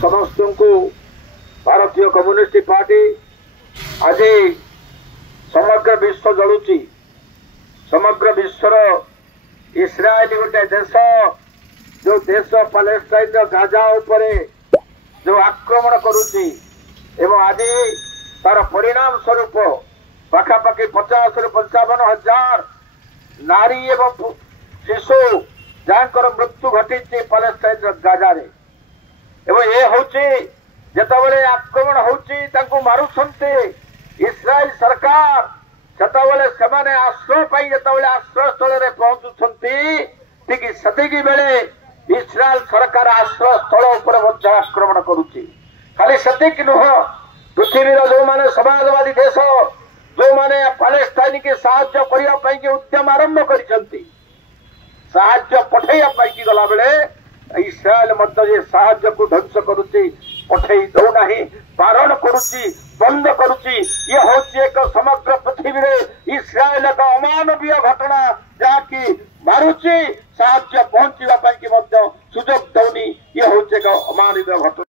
समस्त को भारतीय कम्युनिस्ट पार्टी आज समग्र विश्व जलुची समग्र विश्वर इस्राएल गोटे देश जो देश पैलेस्टाइन गाजा उपरे जो आक्रमण करुच्ची एवं आज तार परिणाम स्वरूप पाखापाखि 50 ରୁ 55 हजार नारी एवं शिशु जहाँकर मृत्यु घटी पैलेस्टाइन गाजा रे एवं ये होची जेतबेले आक्रमण होची तांको मारुछन्ते इस्राएल सरकार सेतबेले सेमाने आश्रय पाई जेतबेले आश्रय स्थल रे पहुंचुछन्ती ठीक सतिकी बेले इस्राएल सरकार आश्रय स्थल ऊपर मध्य आक्रमण करुची खाली सतिक नुह पृथ्वीर जो माने समाजवादी देश जो माने पैलेस्टाइन के साहाय्य करिया पाई के उद्यम आरंभ करिसन्ती साहाय्य पठैया पाई की गला बेले इस्राएल मध्य जे साहाय्य को ध्वंस करुची पठै दौ नाही बारण करुची बंद करुची ये होची एक समग्र पृथ्वी रे इस्राएल का अमानवीय घटना जाकी मारुची साहाय्य पहुंचीबा पाई की मध्य सुजोग दौनी ये होची एक अमानवीय घटना।